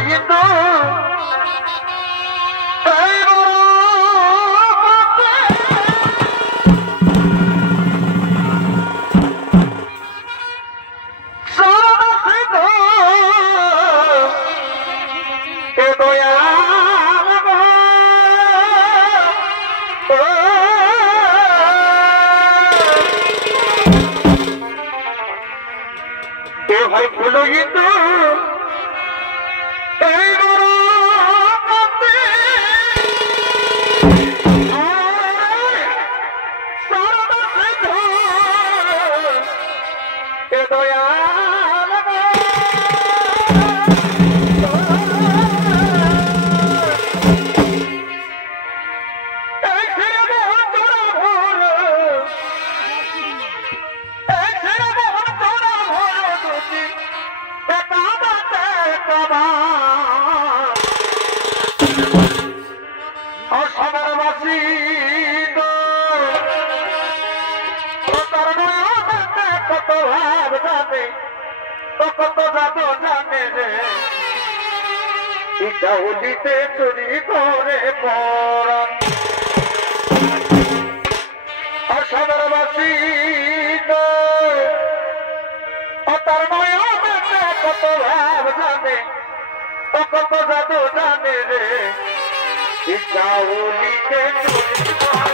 কিন্তু ভাই ফুল কিন্তু দিতে চুরি করে পরাণ অসাধারণবাসী তার নয়া কত ভাব জানে কত জাদু জানে রে দিতে চুরি করে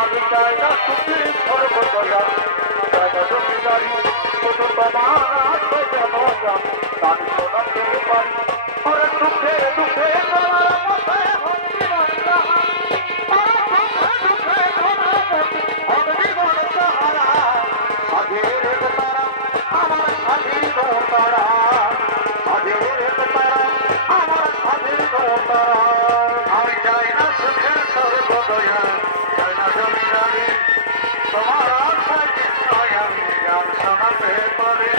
আমি চাই না তুমি সর্বদয়া জায়গা জমিদারি শুধু তোমার আছে মজা তার শোনাতে পারি ওরে দুঃখে দুঃখে তোমার মাথায় হচ্ছে সাহারা সাধের তারা আমার সাধীর তারা সাধের তারা আমার সাধীর তারা আমি চাই না সুখের সর্বদয়া জমিদারি তোমার সাথে আমি গান শোনাতে পারি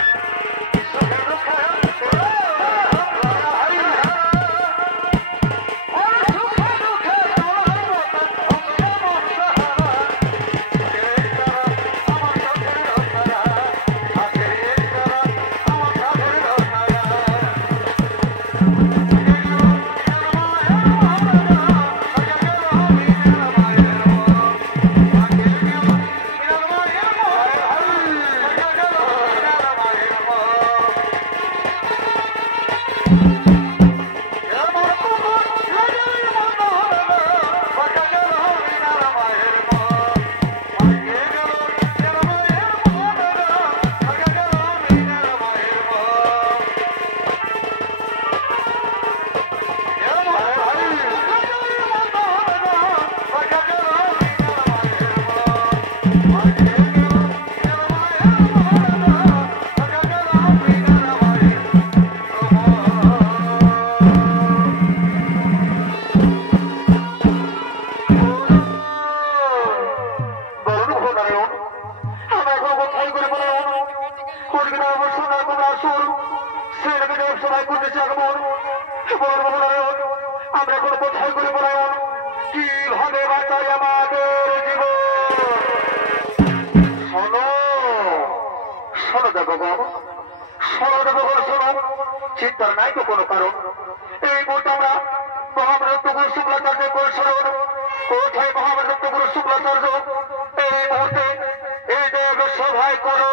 সুখে দুঃখে আমরা কোন কোথায় করে পলায়ন কিভাবে বাঁচাই আমাদের জীবন শোনো শোনো দেখো বাবা শোনো দেখো শোনো চিন্তার নাই তো কোনো কারণ এই মুহূর্তে আমরা মহামৃত্যু শুক্লাচার্য শুক্লাচার্য এই মুহূর্তে এই দেব সভায় করো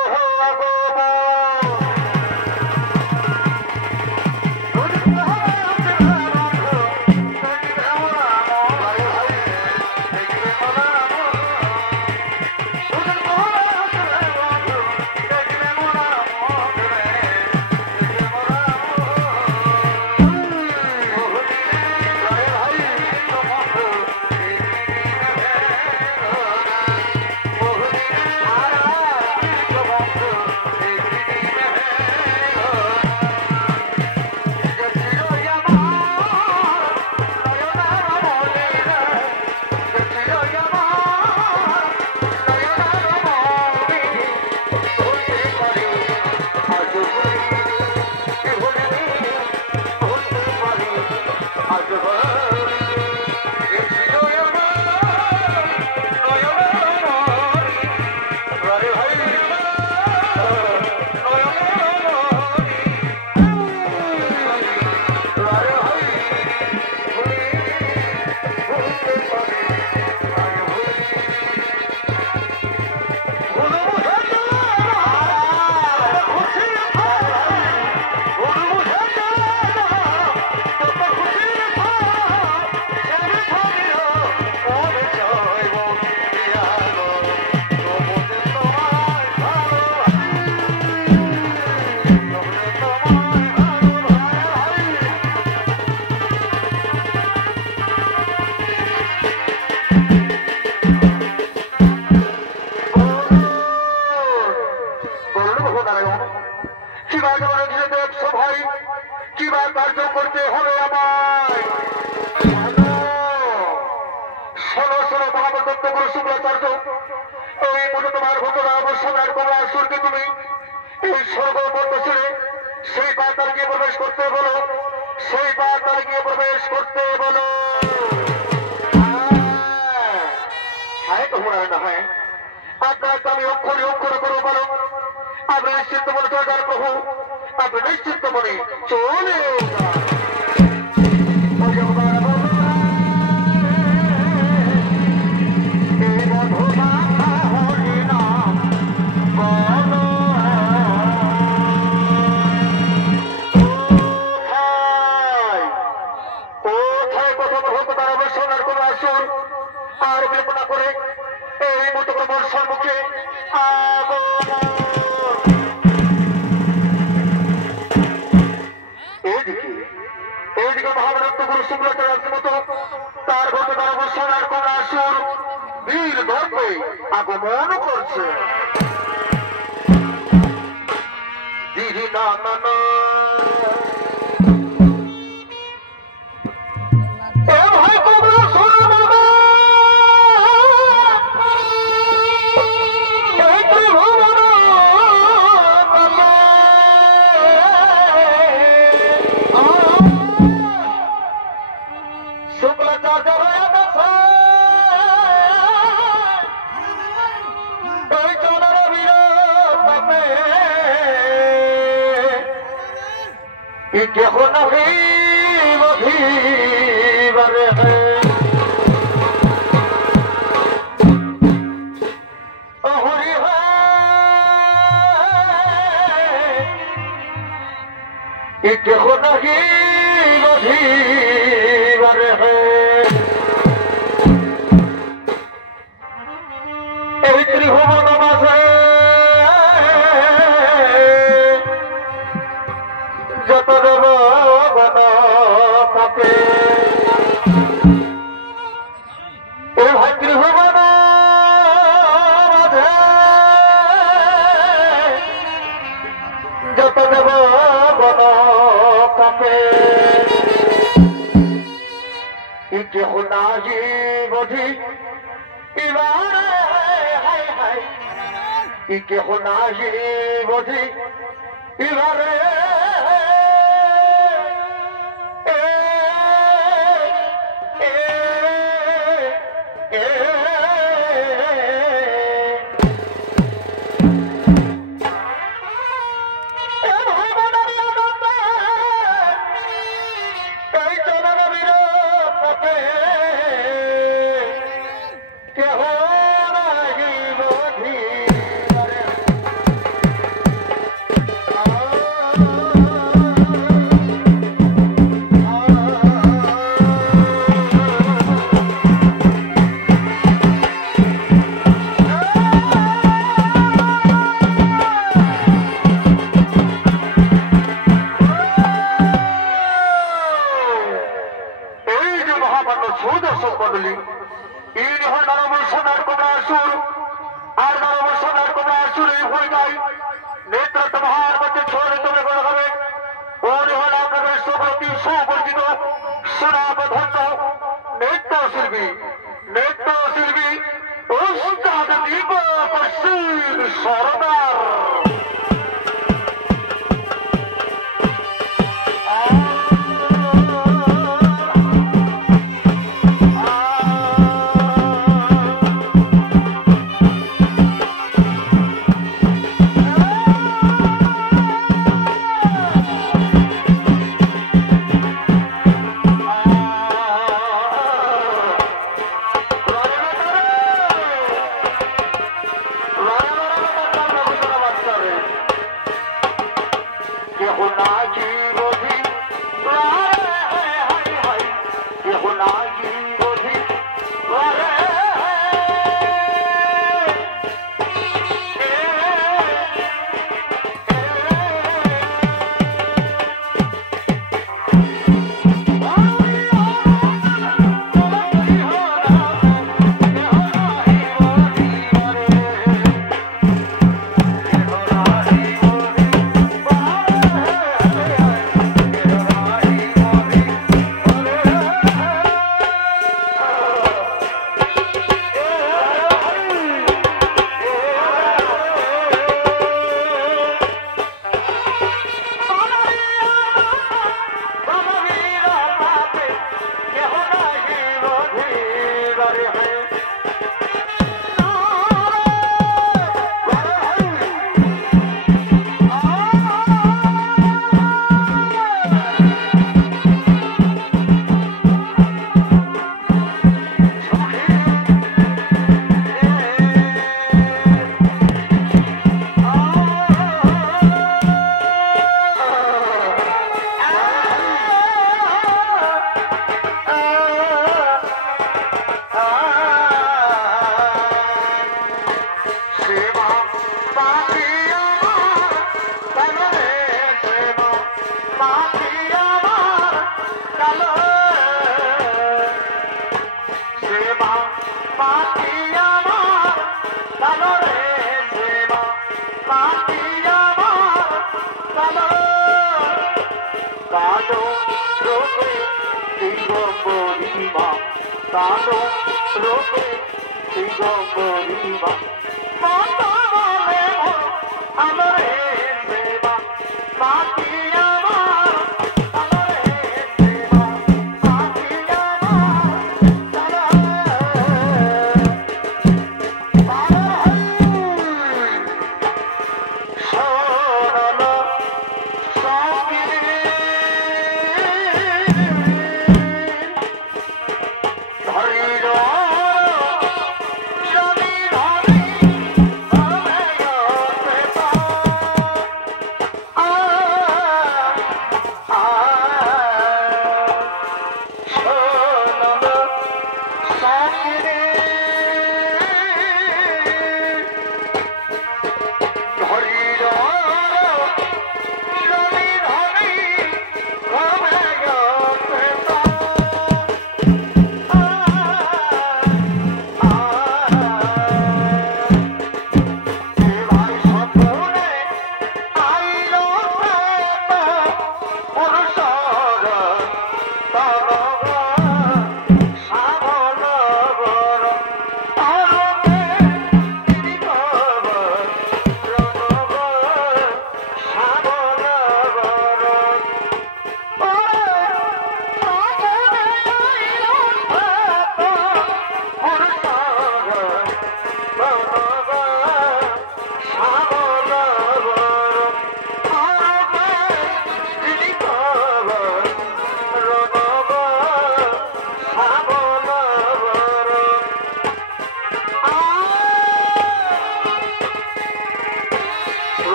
কার্য করতে হবে আমায়। ষোলো ষোলো মহাবত গুরু শুক্লাচার্য এই মনে তোমার ভক্তরা সম্রাট কমলা সুরকে তুমি এই স্বর্গবদ্ধ ছেড়ে সেই পাতাল গিয়ে প্রবেশ করতে বলো, সেই পাতাল গিয়ে প্রবেশ করতে বলো। হ্যাঁ তোমরা না হয় আপনাকে আমি অক্ষরে অক্ষরে করবো বলো। আপনি নিশ্চিত মনে চলে যান প্রভু, আপনি নিশ্চিত মনে চলে আর বিবেচনা করে এই মতো সম্মুখে এইদিকে মহাভারত গুরু শুক্লাচার্যের মতো তার ভক্ত তার অবসর আর কোন আসুর বীর দর্পে আগমন করছে। দিদি না देखो नहीं वो भी बड़े हैं होरी है देखो नहीं वो भी बड़े हैं त्रिभुवन मासे যত দেব গণপতে এ ভাতৃভুবন মাঝে যত দেব গণপতে ইকে হুনাজি বধি ইবারে হাই হাই ইকে হুনাজি বধি ইবারে क्या हो সুদর্শন মন্ডলী ইনি হল নরবংশনার কমলাসুর আর নরবংশনার কমলাসুর এই ভূমিকায় নেত্র তোমার মধ্যে ছড়ে তোমরা করা হবে উনি হল আপনাদের সুপ্রতি সুপরিচিত সুনামধন্য নৃত্যশিল্পী উস্তাদ দীপক সিং সরদার।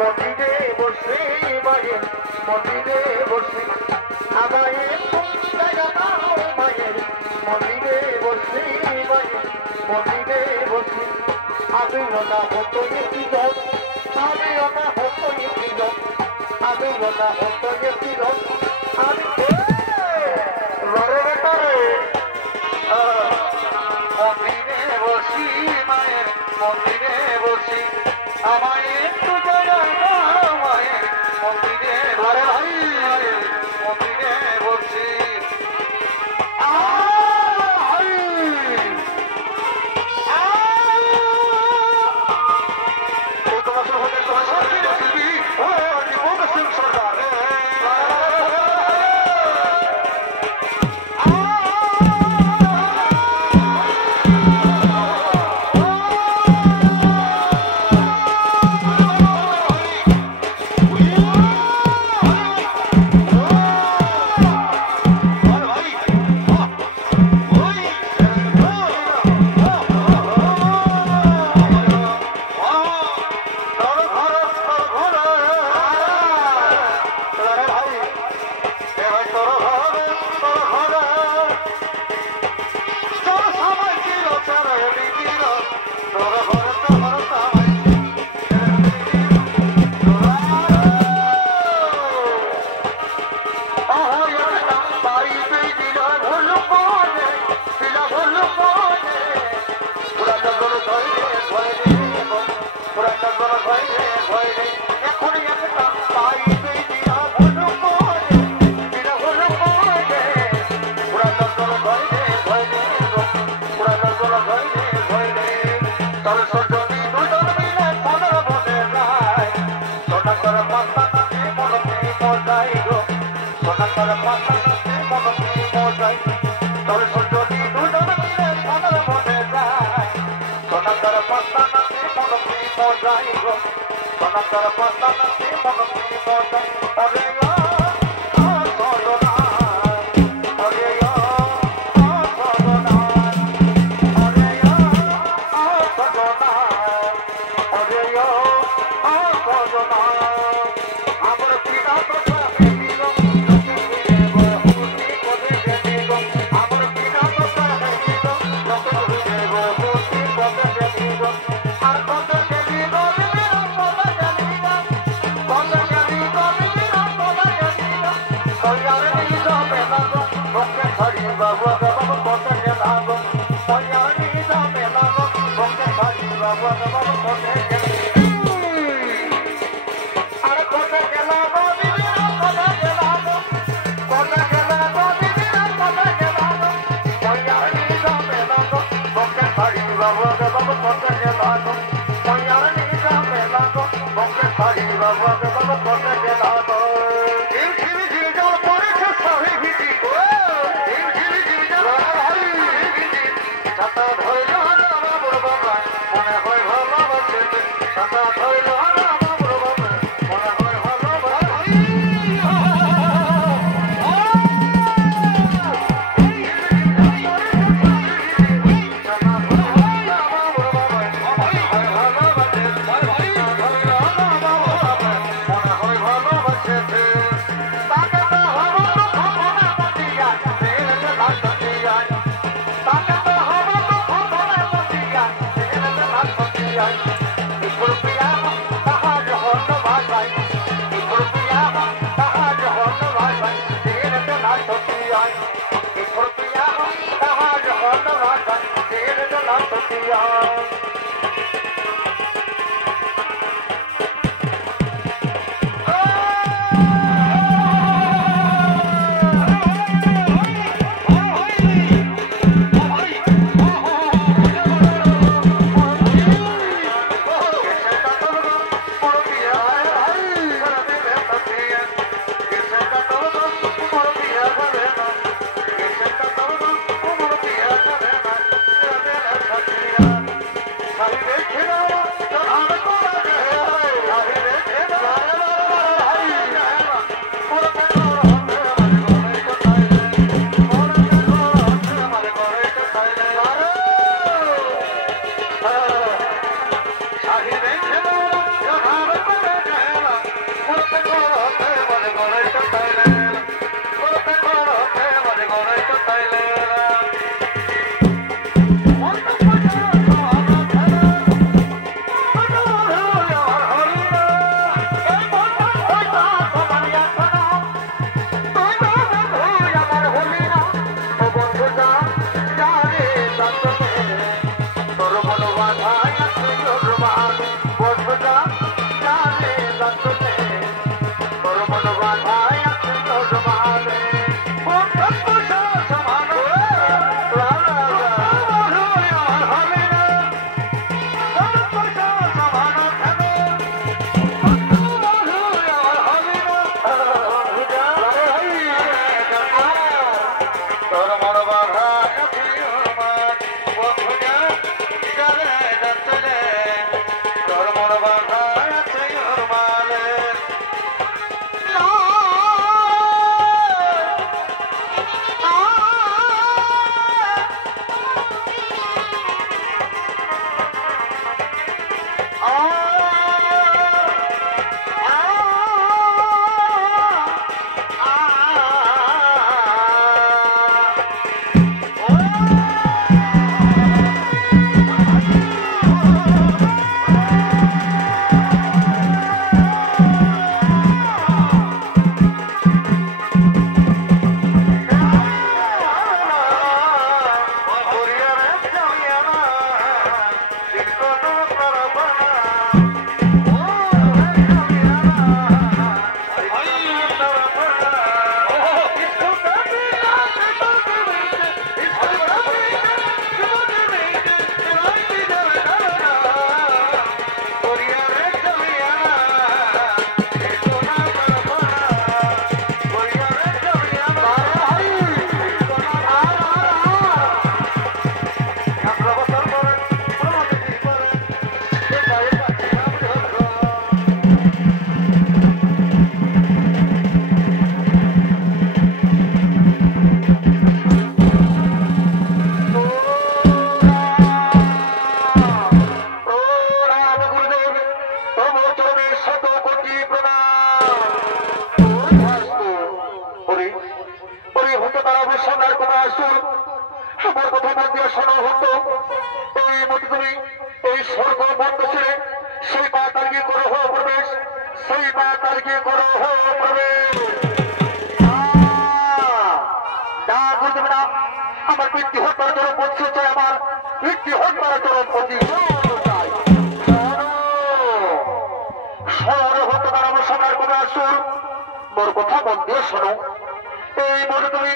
মন্দিরে বসে মায়ের মন্দিরে বসে আমায় জায়গা দাও মায়ের মন্দিরে বসে মায়ের মন্দিরে বসে আমিও না হতো জীবন আমিও না হতো জীবন আমিও না হতো জীবন আমি মন্দিরে বসি মায়ের মন্দিরে বসি আমায় একটু জায়গা দাও মায়ের মন্দিরে মন্দিরে বসি কথা মন দিয়ে শোনো হতো এই মতো তুমি এই স্বর্গ বন্ধ ছেড়ে সেই পা তারিখে করো হো প্রবেশ সেই পা তারিখে করো হো প্রবেশ না বুঝবে না আমার মৃত্যু হত্যার জন্য বলছে যে আমার মৃত্যু হত্যার জন্য প্রতি শহরে হতে দাঁড়াবো সবার কোনো আসুর মোর কথা মন দিয়ে শোনো এই মনে তুমি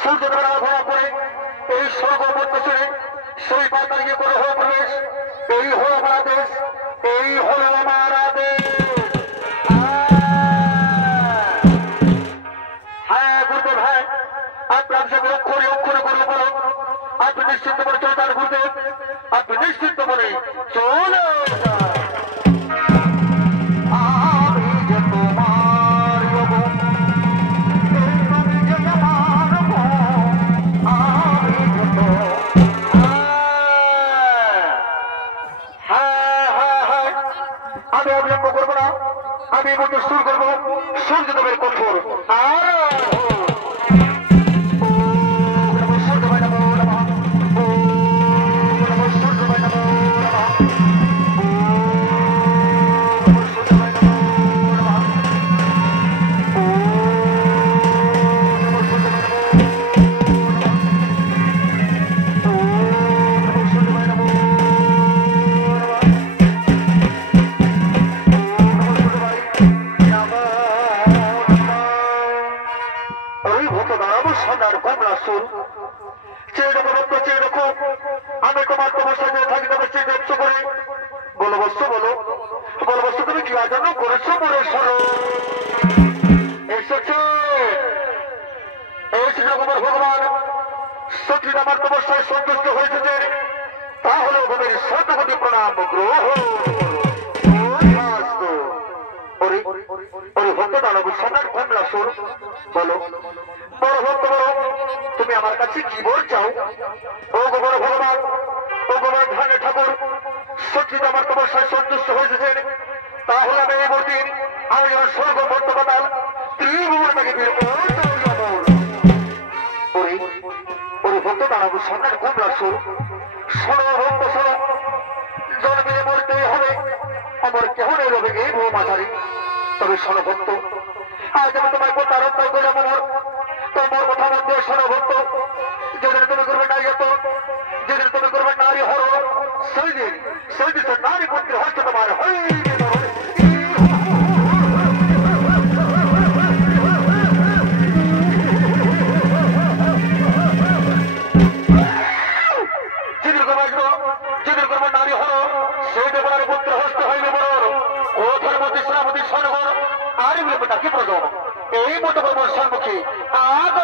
সূর্য বেড়া ধরা করে এই স্বর্গ মধ্য ছেড়ে সেই পা তারিখে করে হো প্রবেশ এই হলো আমার দেশ এই হলো আমার দেশ হ্যাঁ গুরুদেব হ্যাঁ আপনার সঙ্গে অক্ষরে অক্ষরে করে বলো আপনি নিশ্চিন্ত মনে চলে যান গুরুদেব আপনি নিশ্চিন্ত মনে চলে আমি অবিলম্ব করবো না আমি বলতে শুরু করবো সূর্যদেবের কঠোর আর আমি তোমার তোমার থাকি তবে চেয়ে করে বলো বস্তু বলো বলো বস্তু তুমি কি জন্য করেছো বলে সরো এসেছে ভগবান সত্যি আমার তপস্যায় সন্তুষ্ট হয়েছে তাহলে ভূমির শতকোটি প্রণাম গ্রহ ভক্ত দানব সম্রাট কমলাসুর বলো বড় ভক্ত বলো তুমি আমার কাছে কি বল চাও ও গো বড় ভগবান ও গো বড় ধানে ঠাকুর সত্যি আমার তপস্যায় সন্তুষ্ট হয়েছেন তাহলে আমি এই বলতেন আমি যেমন স্বর্গ মধ্য পাতাল ত্রিভুবন তাকে ভক্ত দানব সম্রাট কমলাসুর শোনো ভক্ত শোনো জন্মিয়ে মরতেই হবে আমার কেহ নেই রবে এই ভূ মাঝারি তবে শোনো ভক্ত আজ আমি তোমার কথা রক্ষা করলাম তোমার কথা মধ্যে শোনো ভক্ত যেদিন তুমি করবে নারী হত যেদিন তুমি করবে নারী হর সেই দিন নারী পুত্র হচ্ছে তোমার যেদিন করবে নারী হর সেই দেবনার পুত্র হস্ত হইবে বড় ও ধর্মতী শ্রাবতী সনগর আর কি প্রজন্ম এই মতো সম্মুখী আগ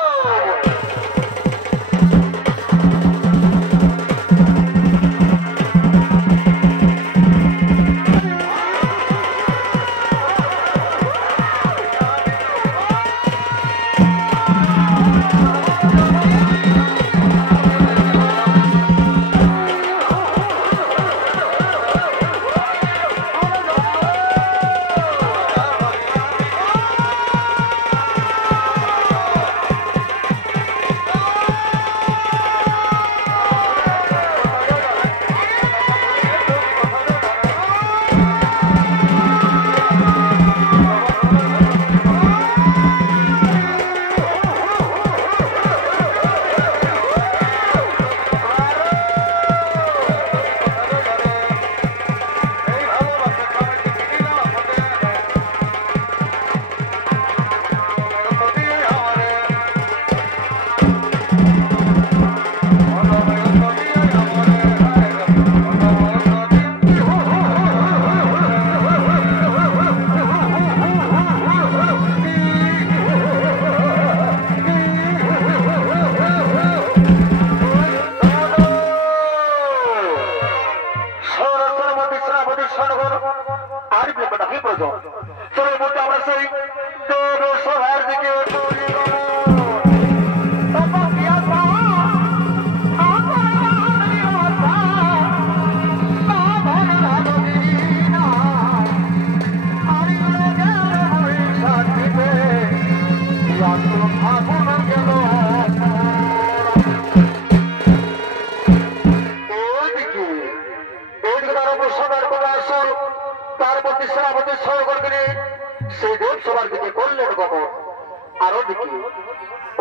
আরো দেখি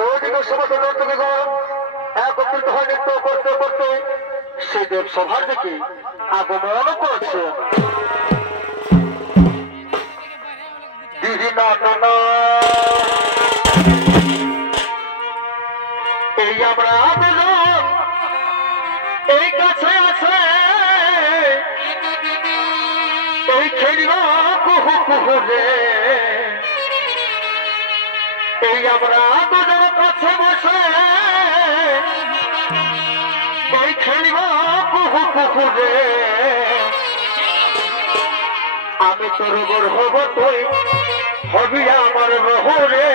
ওদিকে সমস্ত নর্তকী গণ একত্রিত হয় নৃত্য করতে করতে সেই দেব সভার দিকে আগমন করছে। দিদি না না এই আমরা এই কাছে আছে এই খেলিব কুহু কুহু রে এই আমরা দুজন কাছে বসে এই খেলিব কুহু কুহু রে আমি তোর বর হব তুই হবি আমার বহু রে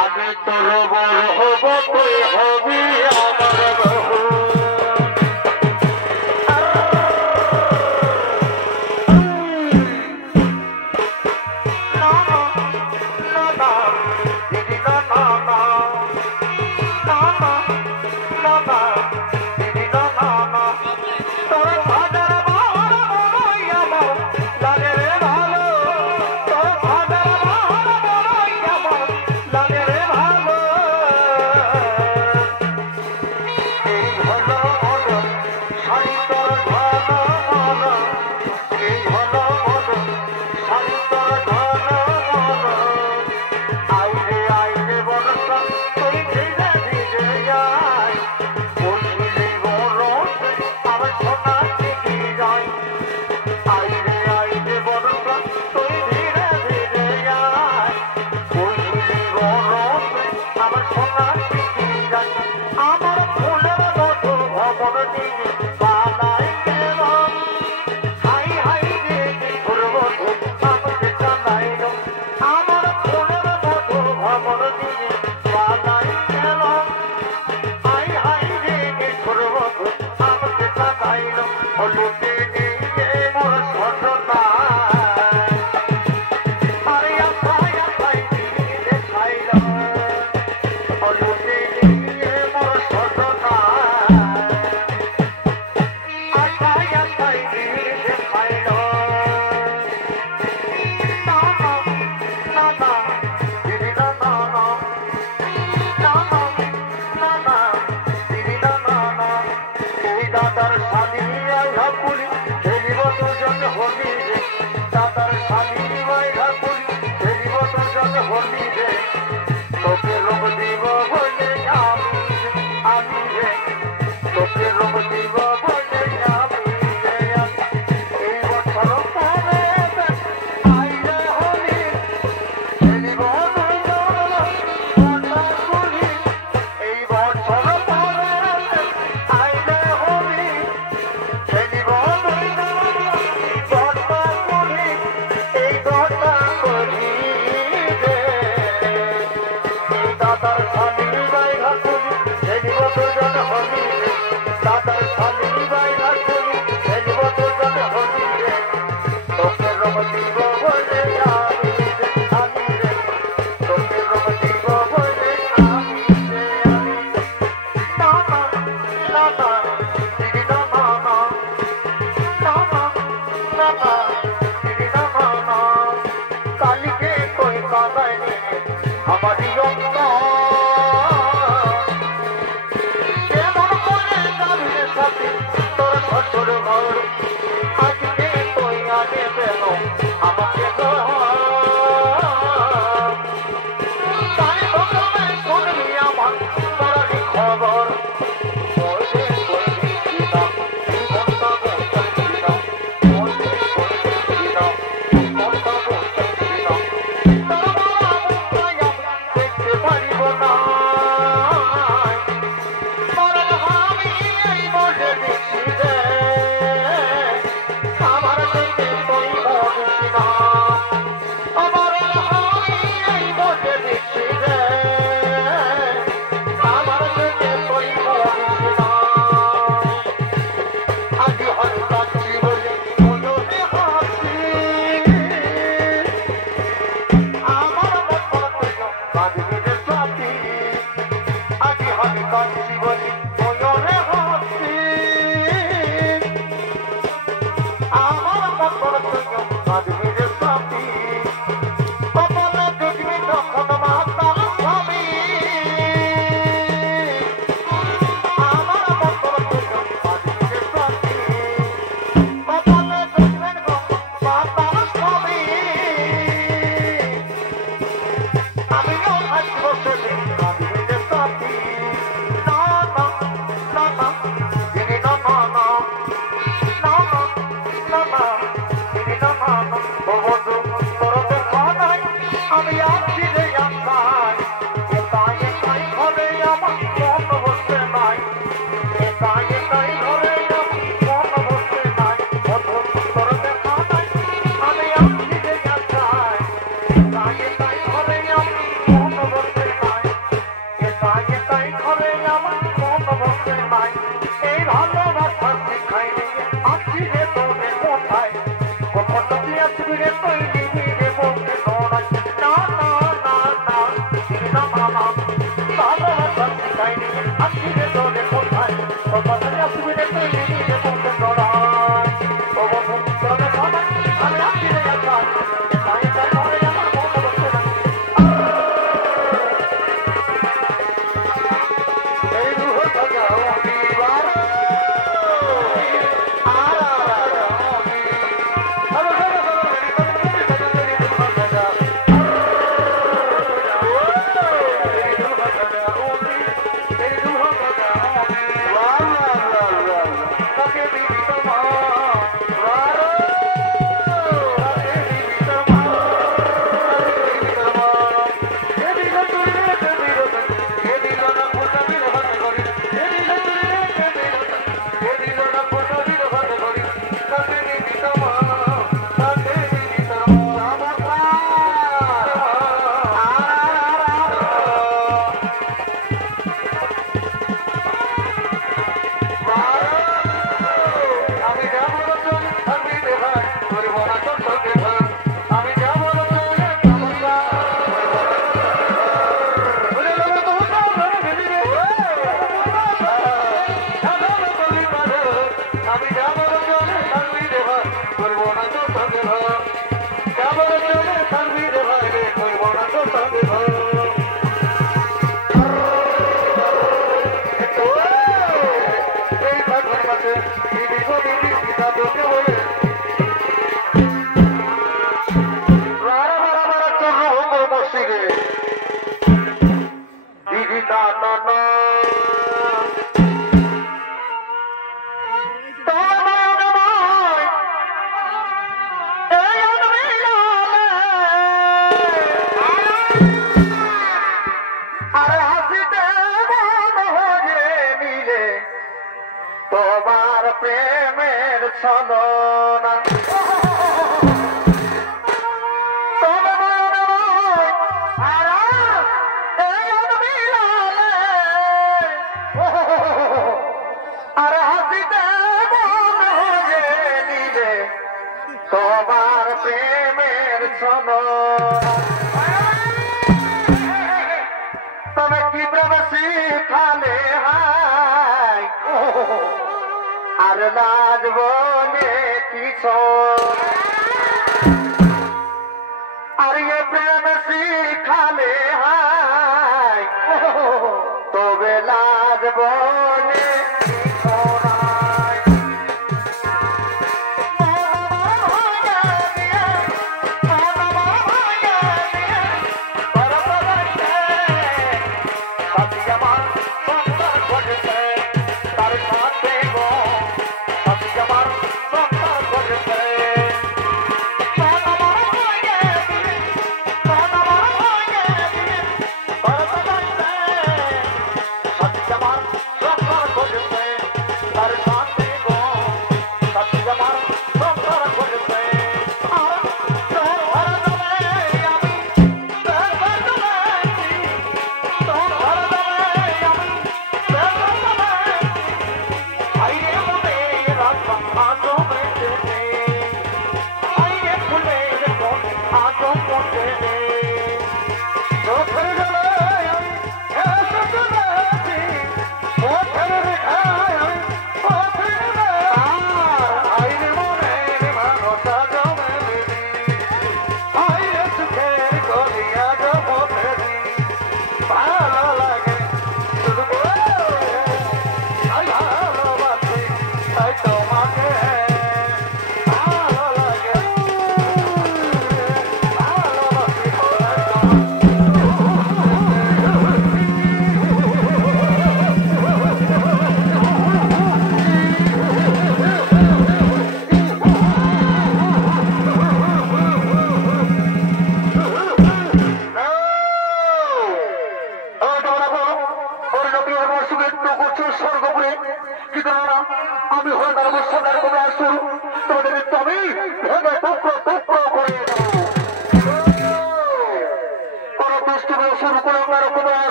আমি তোর বর হব তুই হবি আমার বহু Admire papi, como la que me toca. ভালোবাসা শিখাইনি আছি রে তোরে কোথায় কখন তুই আসবি রে তুই নিবি রে বলতে দৌড়াই না না না না না মামা ভালোবাসা শিখাইনি আছি রে তোরে কোথায় কখন তুই আসবি রে তুই নিবি রে বলতে দৌড়াই ও বন্ধু তোরে সবাই আমি আছি রে আকাশ তাই তাই ঘরে আমার মন বসে না এই রুহ জাগাও দিবার তোমার প্রেমের ছলনা আর হাসিতে নিলে তোমার প্রেমের ছলনা তবে কি প্রেম শিখালে হায় আর লাজ বলে কিছু আর এ প্রেম শিখালে হায় তবে লাজ বলে কিছু নাই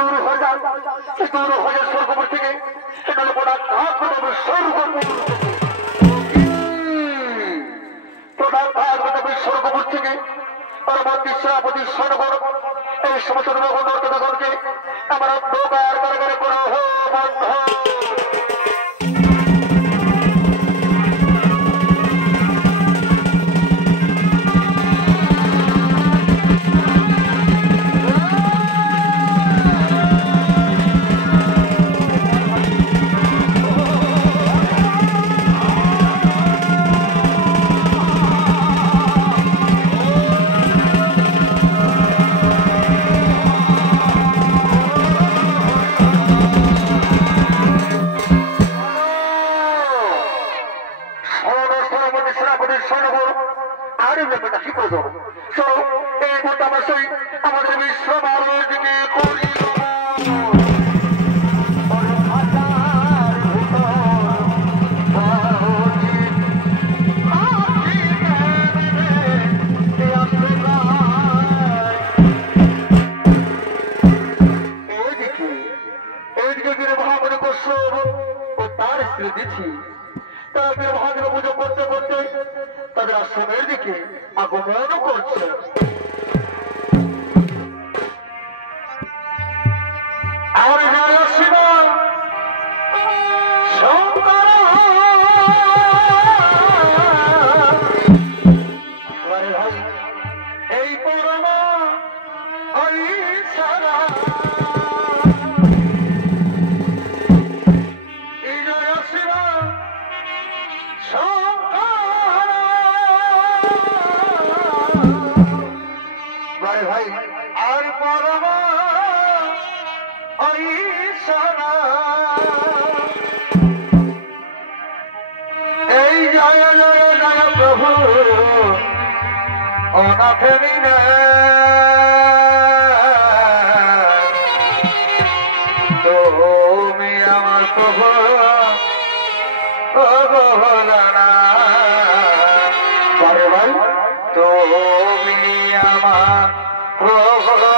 দূর হয়ে যায় স্বর্গপুর থেকে স্বর্গপুর থেকে পরবর্তী সেনাপতি সরবর এই সমস্ত নগরকে আমরা প্রকার কারাগারে করা বন্ধ। আমাদের বিশ্বভারতীকে করি তাদের মহাদেব পুজো করতে করতে তাদের আশ্রমের দিকে আগমন করছে। আর জয় শিব শঙ্কর এই পরম ঐশ্বরা আর পরম ঐশ্বরা এই জয় জয় জয় প্রভু অনাথেরি তুমি আমার প্রভু তুমি আমার প্রভু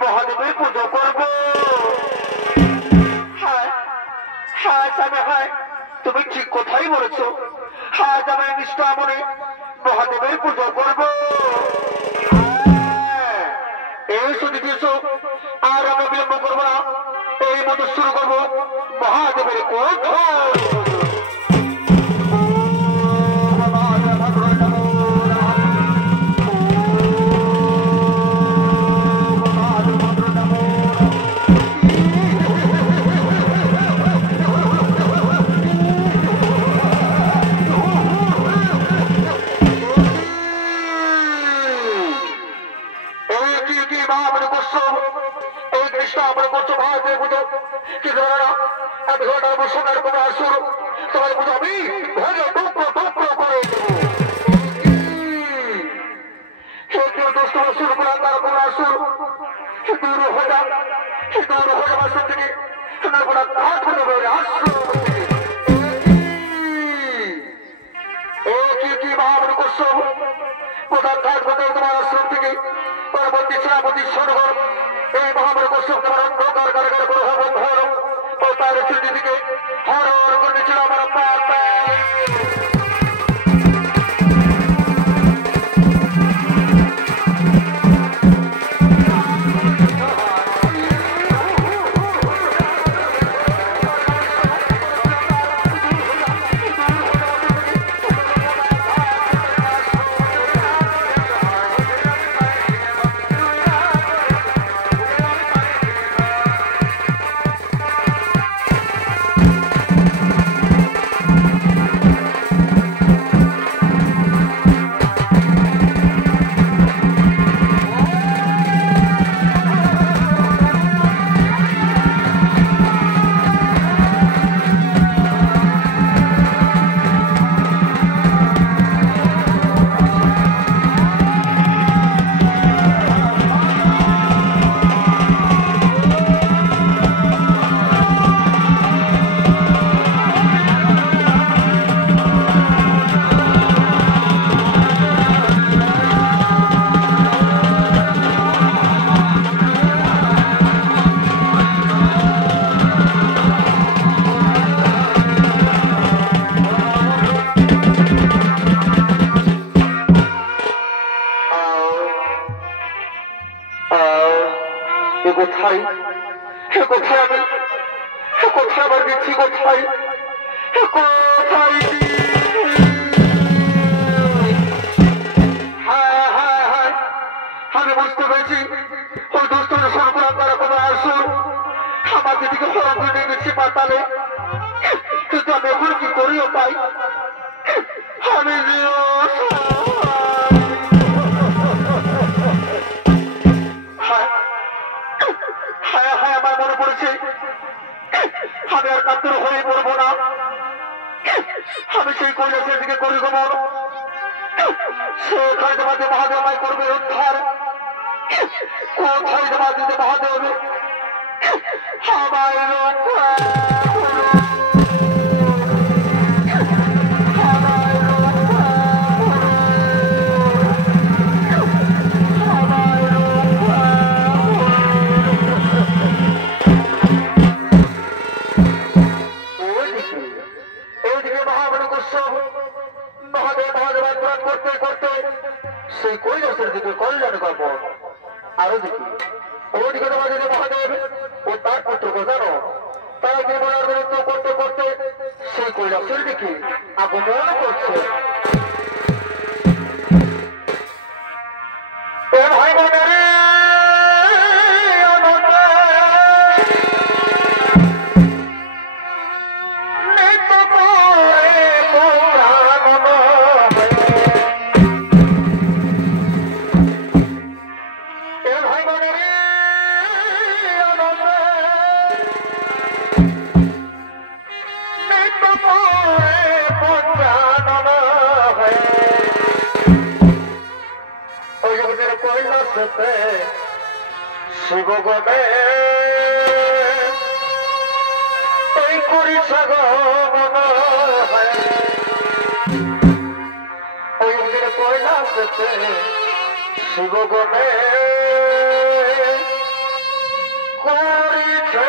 মহাদেবের পুজো করবো। তুমি ঠিক কথাই বলেছো, আজ আমি নিষ্ঠা মনে মহাদেবের পুজো করবো। এই শুধু এসো, আর আমরা বিলম্ব করবো না, এই মতো শুরু করবো মহাদেবের কথা। কি মহামণি করছো এই কৃষ্ণ আমরা করছো ভাই বুঝো কি ধরো না এত ঘন্টা সোনার কোনো আসুর তোমার বুঝো আমি ভেঙে টুকরো টুকরো করে দেবো দুষ্ট আসুর কোনো তার কোনো আসুর দূর হয়ে যাক দূর হয়ে যাওয়ার আসুর থেকে সোনার কোনো কাঠ হয়ে যাবে আসুর কি মহামণি করছো কোথার কাঠ হতে তোমার আশ্রম থেকে পরবর্তী সেনাপতি সরগর এই মহামণি করছো তোমার অন্ধকার কারাগার করে হব ধর ও তার স্মৃতি থেকে হর হর করেছিল আমার কোথায় আমি কোথায় আবার দিচ্ছি কোথায় কোথায় হ্যাঁ হ্যাঁ হ্যাঁ আমি বুঝতে পেরেছি ওই দুষ্ট সরকার তারা কোনো আসুন আমার দিদিকে হরণ করে নিয়ে দিচ্ছি পাতালে কিন্তু আমি এখন কি করিও পাই আমি হ্যাঁ হ্যাঁ আমার মনে পড়েছে আমি আর কাতর হয়ে পড়বো না আমি সেই কৈলাসের দিকে করি গমন কোথায় তোমাকে মহাদেব আমায় করবে উদ্ধার কোথায় তোমাকে মহাদেব আমায় রক্ষা সেই কৈলাসের দিকে কল্যাণ কাপড় আরো দেখি ওদিকে তোমার দিদি মহাদেব ও তার পুত্রকে জানো তারা কি মনের বিরুদ্ধ করতে করতে সেই কৈলাসের দিকে আগমন করছে ভাই বোনের শিবগণে এই করিস ওই কৈলাসে শিবগণে করিছে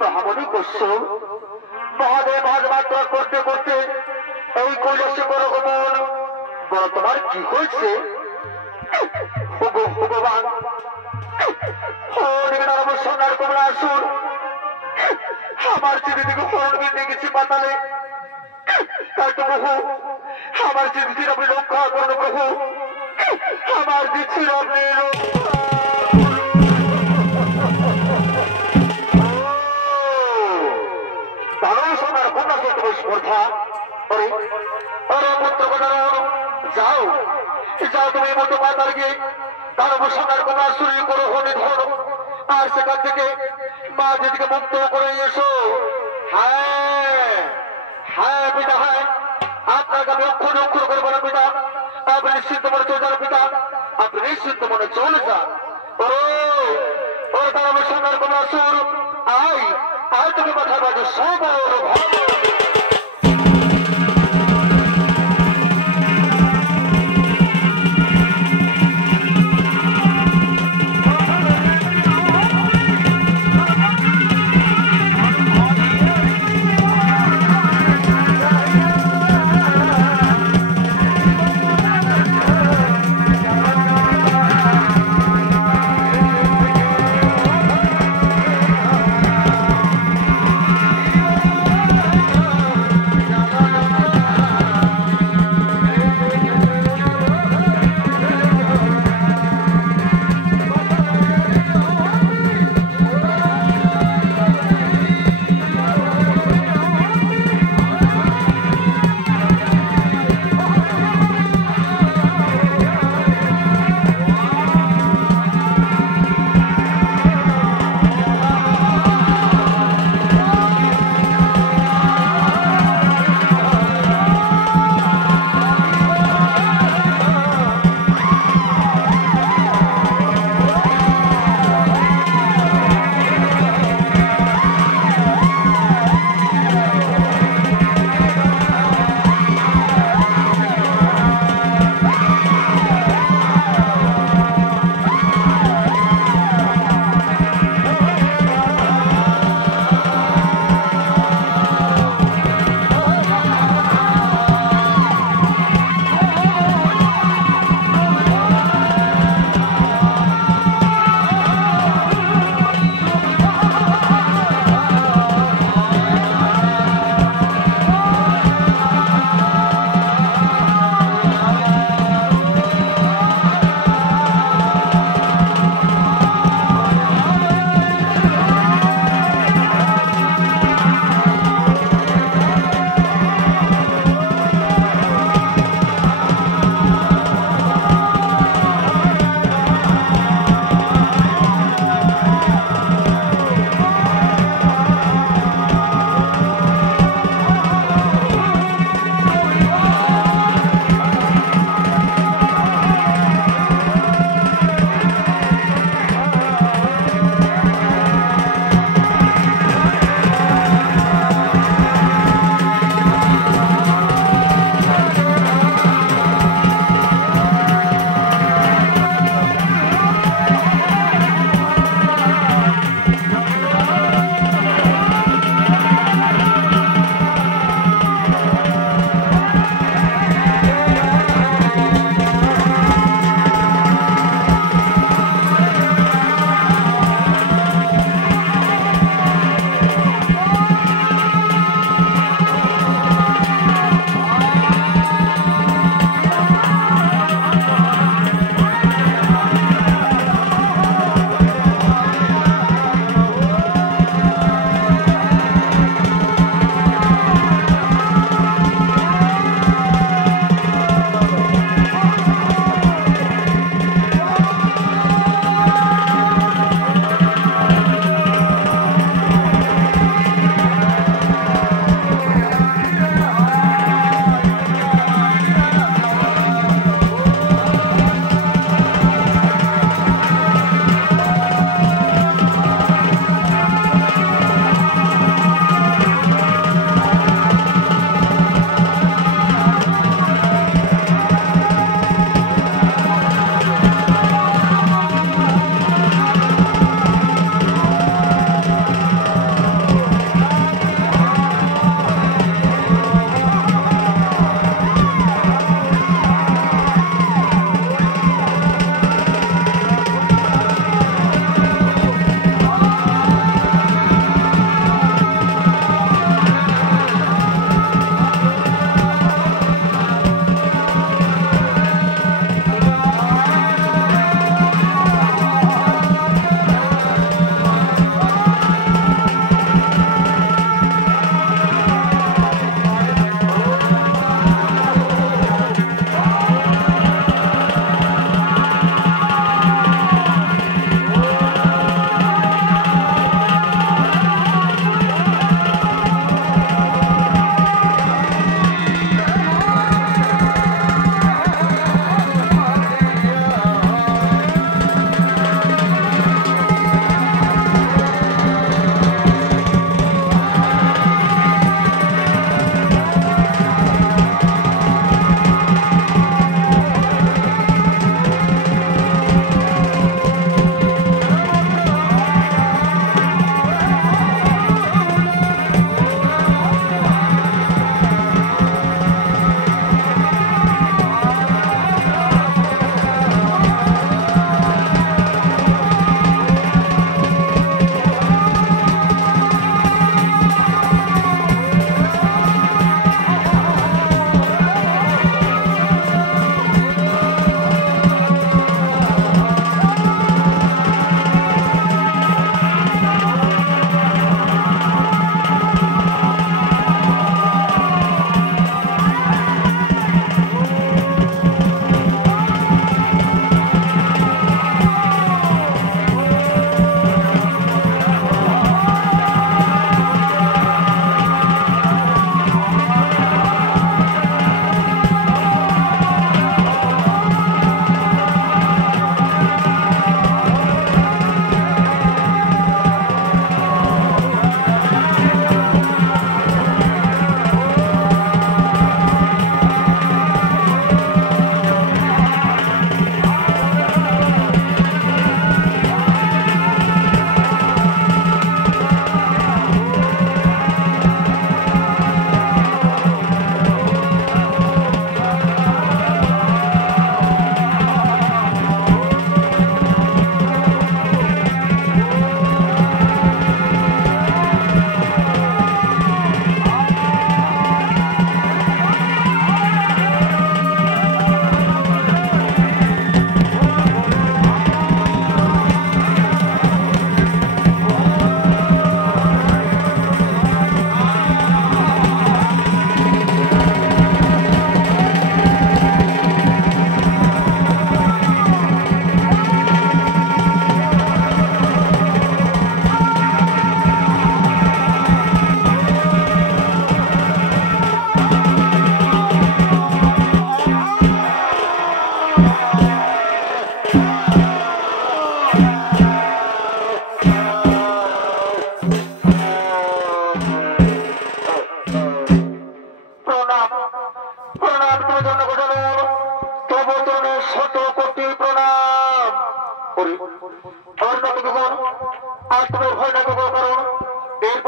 মহামণি করছ মহাদেব ভাজমাত্রা করতে করতে এই কৈলাসে বড় গোপন বড় তোমার কি হয়েছে ভগবান সোনার কমলা আসুন আমার চিঠি থেকে ফোন নিয়ে গেছি পাতালে তাই তো প্রভু আমার চিঠির আপনি রক্ষা করুন প্রভু আমার চিঠির আপনি সোনার কন্যা তোমার স্পর্ধা যাও যাও তুমি মতো পাতাল গিয়ে দানব সোনার কন্যা চুরি করো হনে ধরো আর সেখান থেকে মা দিদিকে মুক্ত করে এসো হ্যাঁ হ্যাঁ পিতা হ্যাঁ আপনাকে আমি অক্ষর অক্ষর করবো না পিতা আপনি নিশ্চিন্ত মনে চলে যান পিতা আপনি নিশ্চিন্ত মনে চলে যান ও দানব সোনার কন্যা সুর আই আই তোকে কথা বাজে সব ভালো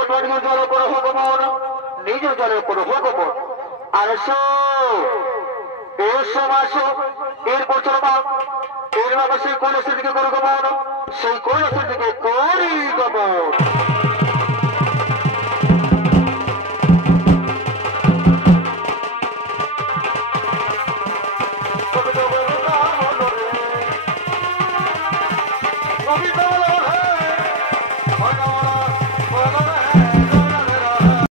পানীয় জল করো ভগবান, নিজ জলে করো ভগবান। আর এসো মাসো এরপর চলো মা, এর বাবা সেই কৈলাসের দিকে করো গমন, সেই কৈলাসের দিকে করি গমন।